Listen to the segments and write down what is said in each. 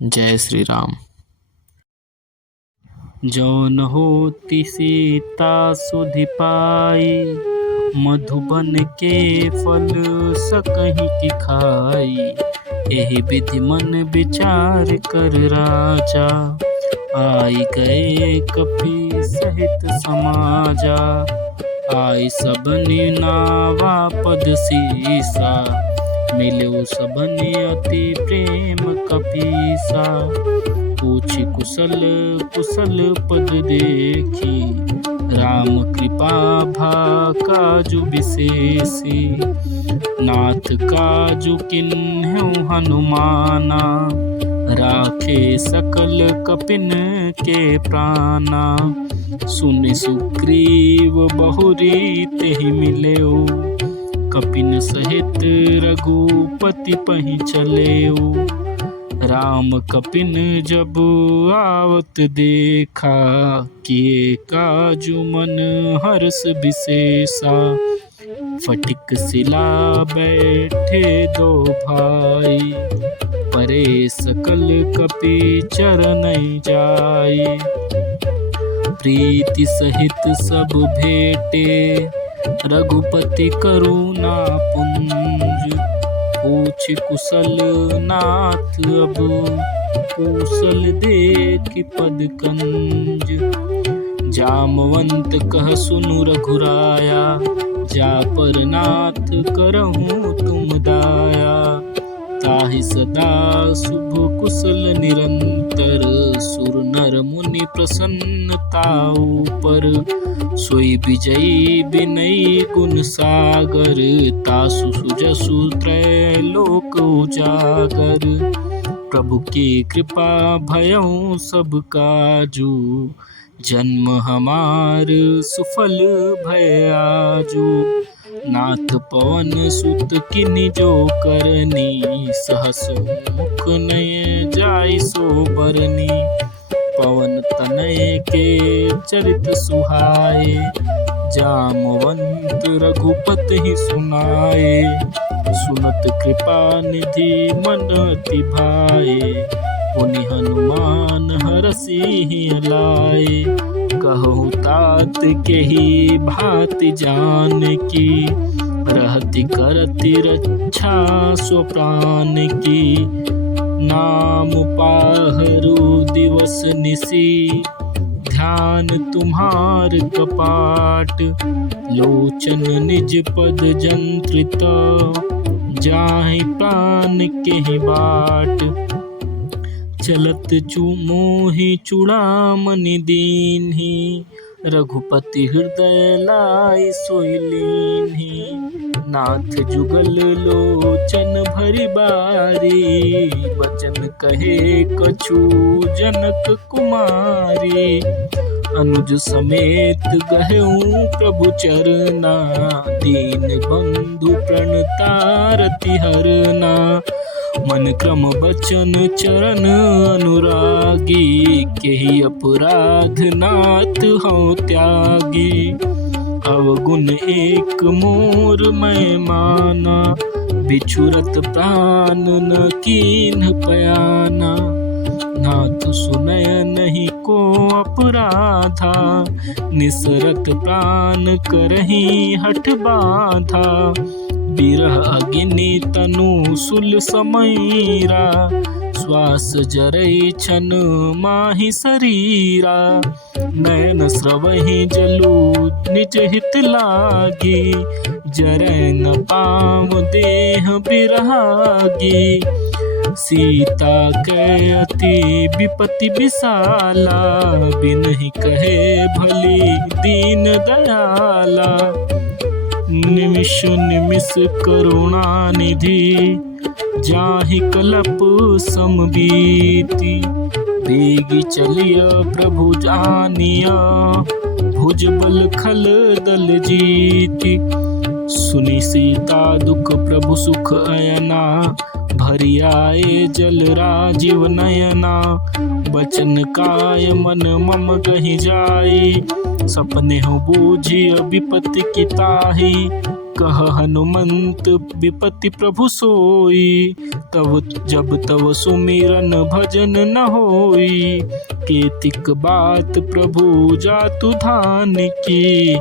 जय श्री राम। जौन होती सीता सुधि पाई, मधुबन के फल सकहि की खाई। एहि विधि मन विचार कर राजा, आई गए कपि सहित समाजा। आई सबनि नावा पद सीसा, मिलो सबनि अति प्रेम कपीसा। पूछि कुशल कुशल पद देखी, राम कृपा भा काजु विशेषी। नाथ काजु किन्हु हनुमाना, राखे सकल कपिन के प्राणा। सुनि सुग्रीव बहुरी तेहि मिलेउ, कपिन सहित रघुपति पहि चलेउ। राम कपिन जब आवत देखा, किए काजु मन हर्ष विशेषा। फटिक सिला बैठे दो भाई, परे सकल कपि चरन जाई। प्रीति सहित सब भेटे, रघुपति करुणा पुंज। पूछ कुशल नाथ अब, कुशल देख पद कंज। जामवंत कह सुनु रघुराया, जा पर नाथ करहूँ तुम दाया। ताहि सदा शुभ कुशल निरंतर, सुर नर मुनि प्रसन्नताऊ पर। सोई विजयी विनयी गुण सागर, तासु सुजसु त्रैलोक उजागर। प्रभु की कृपा भयउ सब काजू, जन्म हमार सुफल भय आजू। नाथ पवन सुत किन्हि जो करनी, सहस मुख नय जाय सो बरनी। पवन तनय के चरित सुहाए, जामवंत रघुपति ही सुनाए। सुनत कृपा निधि मन अति भाए, पुनि हनुमान हरषि लाए। कहु तात के ही भांति जान की, रहति करति रक्षा स्वप्राण की। नाम पाहरु दिवस निसी, ध्यान तुम्हार कपाट। लोचन निज पद जंत्रित, जाहि प्राण केहि बाट। चलत मोहि चूड़ामणि दीन्हि, रघुपति हृदय लाई सोई लीन्हि। नाथ जुगल लोचन भरि बारी, बचन कहे कछु जनक कुमारी। अनुज समेत गहऊँ प्रभु चरना, दीन बंधु प्रणतारति हरना। मन क्रम बचन चरण अनुरागी, केहि अपराध नाथ हउँ त्यागी। अवगुण एक मोर मैं माना, बिछुरत प्राण न कीन्ह पयाना। नाथ सुनय नहीं को अपराधा, निसरत प्राण करहि हठ बाधा। बिरह अग्नि तनु सुल समैरा, श्वास जरै छन माहि शरीरा। नयन स्रवहि जलु निज हित लागी, जरै न पाव देह बिरहागी। सीता कै अति विपति विशाला, बिनहि कहे भली दीन दयाला। निमिष निमिष करुणा निधि, जाहि कलप समबीति। बेगी चलिय प्रभु जानिया, भुज बल खल दल जीति। सुनि सीता दुख प्रभु सुख अयना, भरि आए जल राजीव नयना। बचन काय मन मम गहि जाई, सपने हो बूझी विपत्ति की ताही। कह हनुमंत विपति प्रभु सोई, तब जब तब सुमिरन भजन न होई। केतिक बात प्रभु जातु धान की,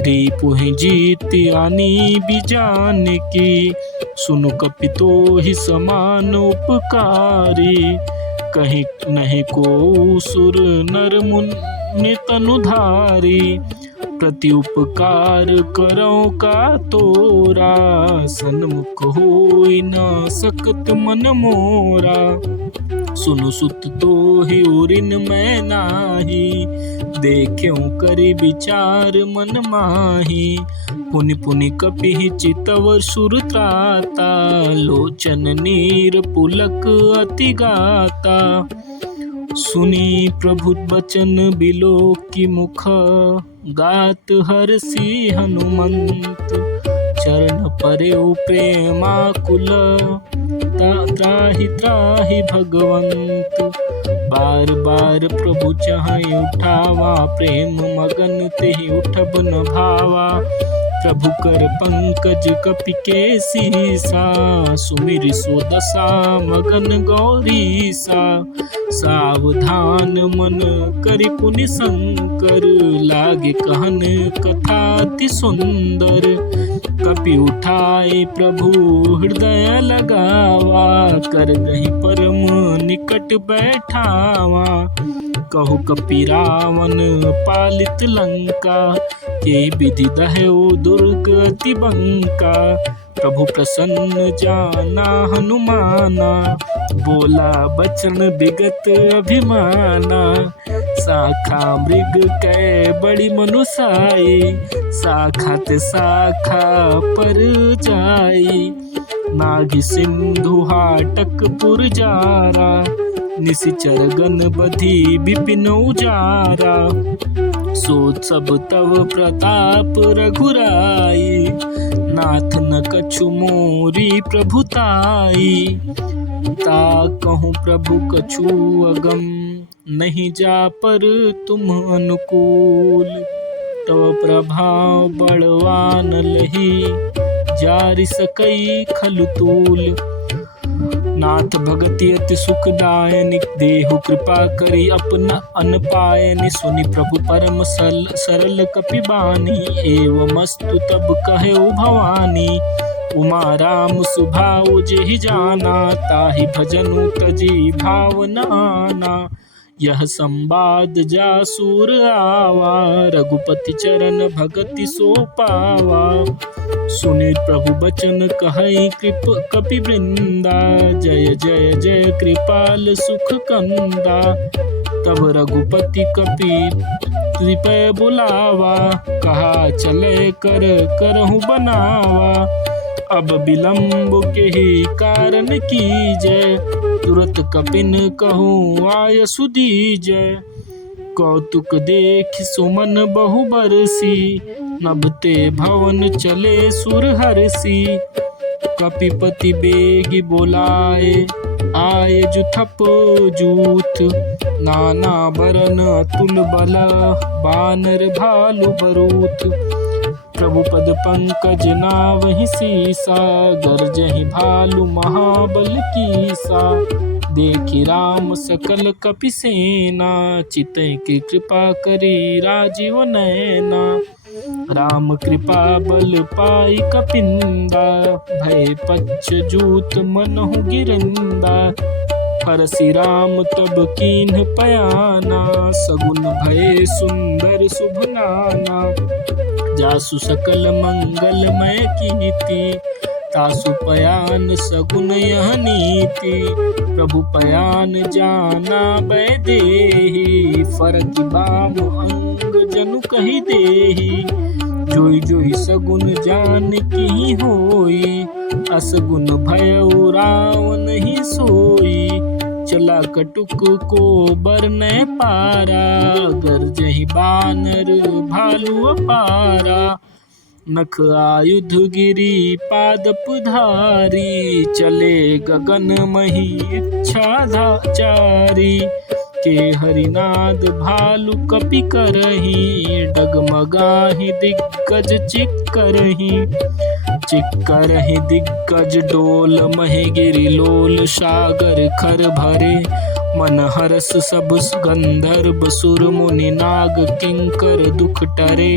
रिपुहि जीत आनी बिजान की। सुनु कपितो ही समान उपकारी, कहीं नहीं को सुर नर मुनि तनुधारी। प्रति उपकार करो का तोरा, सन्मुख होई न सकत मन मोरा। सुनु सुत तो ही उरिन मैं नाही, देख्यो करि विचार मन माही। पुनि पुनि कपि चितवर सुर त्राता, लोचन नीर पुलक अति गाता। सुनी प्रभु बचन बिलो की मुख, गात हरसी हनुमंत। चरण परेउ प्रेमाकुल, त्राहि त्राहि भगवंत। बार बार प्रभु चाहि उठावा, प्रेम मगन तेहि उठब न भावा। प्रभु कर पंकज कपि के सीसा, सुमिर सो दशा मगन गौरीसा। सावधान मन करि पुनि शंकर, लागे कहन कथा अति सुंदर। कपि उठाए प्रभु हृदय लगावा, कर गही परम निकट बैठावा। कहु कपि रावण पालित लंका, के विधि दह्यो दुर्ग अति बंका। प्रभु प्रसन्न जाना हनुमाना, बोला बचन विगत अभिमाना। शाखा मृग कै बड़ी मनुसाई, साखात शाखा पर जाई। नागि सिंधु हाटक पुर जारा, निशिचर गण बधी विपिन उजारा। सो सब तव प्रताप रघुराई, नाथ न कछु मोरी प्रभुताई। ता कहूँ प्रभु कछु अगम, नहीं जा पर तुम अनुकूल। तव प्रभाव बड़वान लही, जारि सकई खलुतूल। नाथ भगति अति सुखदायनि, देहु कृपा करी अपना अन पायनि। सुनि प्रभु परम सरल कपि बानी, एवमस्तु तब कहे भवानी। उमा राम सुभाउ जेहि जाना, ताहि भजनु तजी भावना आना। यह संवाद जासूर आवा, रघुपति चरण भगति सो पावा। सुनि प्रभु बचन कहई कपि वृंदा, जय जय जय कृपाल सुख कंदा। तब रघुपति कपि त्रिपय बुलावा, कहा चले कर करहु बनावा। अब विलंब के ही कारण कीजय, तुरत कपिन कहूँ आय सुदीजय। कौतुक देख सुमन बहु बरसी, नभते भवन चले सुर हरसी। कपिपति बेग बोलाए, आय जुथप जूथ। नाना बरन अतुल बल, बानर भालु बरूथ। प्रभु पद पंकज नावहि सीसा, गरजहि भालु महाबल कीसा। देखि राम सकल कपि सेना, चितहि की कृपा करी राजीव नैना। राम कृपा बल पाई कपिंदा, भय पच्छ जूत मनहु गिरंदा। हरसि राम तब कीन्ह पयाना, सगुन भय सुंदर शुभ नाना। जासु सकल मंगलमय कीर्ति, तासु पयान सगुन यह नीति। प्रभु पयान जाना बैदेही, फरक बाम अंग जनु कहि देही। जोई जोई सगुन जान की होई, असगुन भयउ रावण ही सोई। चला कटुक को बरनै पारा, गरजहि बानर भालु अपारा। नख आयुध गिरी पादप धारी, चले गगन मही इच्छाचारी। के हरिनाद भालु कपि करही, डगमगाहि दिग्गज चिक्करही। चिक्करहि दिग्गज डोल, महि गिरि लोल सागर खर भरे। मन हरस सब गंधर्व सुर मुनि नाग किंकर दुख टरे।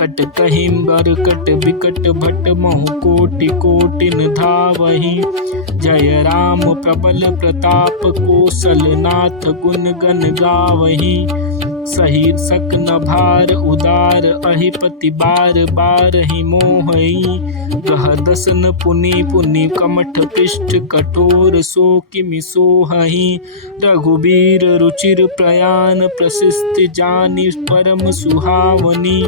कट कहिंबर कट विकट भट महु कोटि कोटिन धावहि। जय राम प्रबल प्रताप कौशलनाथ गुण गण गावहि। सही सकन भार उदार अहिपति बार बार ही मोहई। गह दसन पुनि पुनि कमठ पृष्ठ कठोर सो किमि सोहहि। रघुबीर रुचिर प्रयाण प्रसिद्ध जानि परम सुहावनी।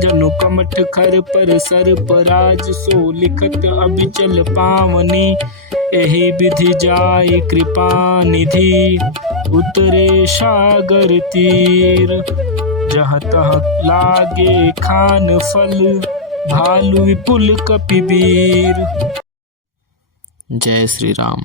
जनु कमठ खर पर सर्प राज सो लिखत अबिचल पावनी। एहि विधि जाय कृपा निधि उतरे सागर तीर। जहाँ तहाँ लागे खान फल भालु विपुल कपिवीर। जय श्री राम।